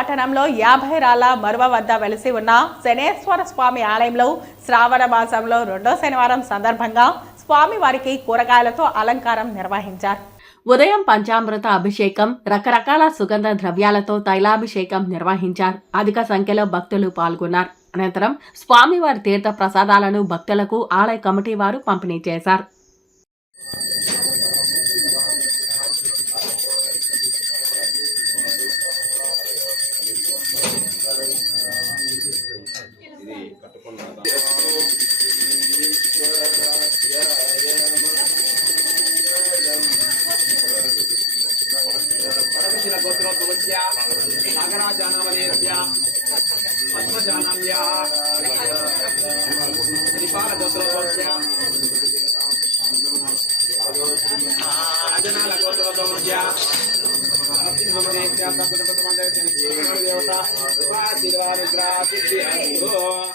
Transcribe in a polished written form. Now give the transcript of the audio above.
పట్టణంలో 50 రాళ్ల మరువ వద్ద వెలిసి ఉన్న శనేశ్వర స్వామి ఆలయంలో శ్రావణ మాసంలో రెండో శనివారం సందర్భంగా స్వామివారికి కూరగాయలతో అలంకారం నిర్వహించారు. ఉదయం పంచామృత అభిషేకం, రకరకాల సుగంధ ద్రవ్యాలతో తైలాభిషేకం నిర్వహించారు. అధిక సంఖ్యలో భక్తులు పాల్గొన్నారు. అనంతరం స్వామివారి తీర్థ ప్రసాదాలను భక్తులకు ఆలయ కమిటీ వారు పంపిణీ చేశారు. దేవత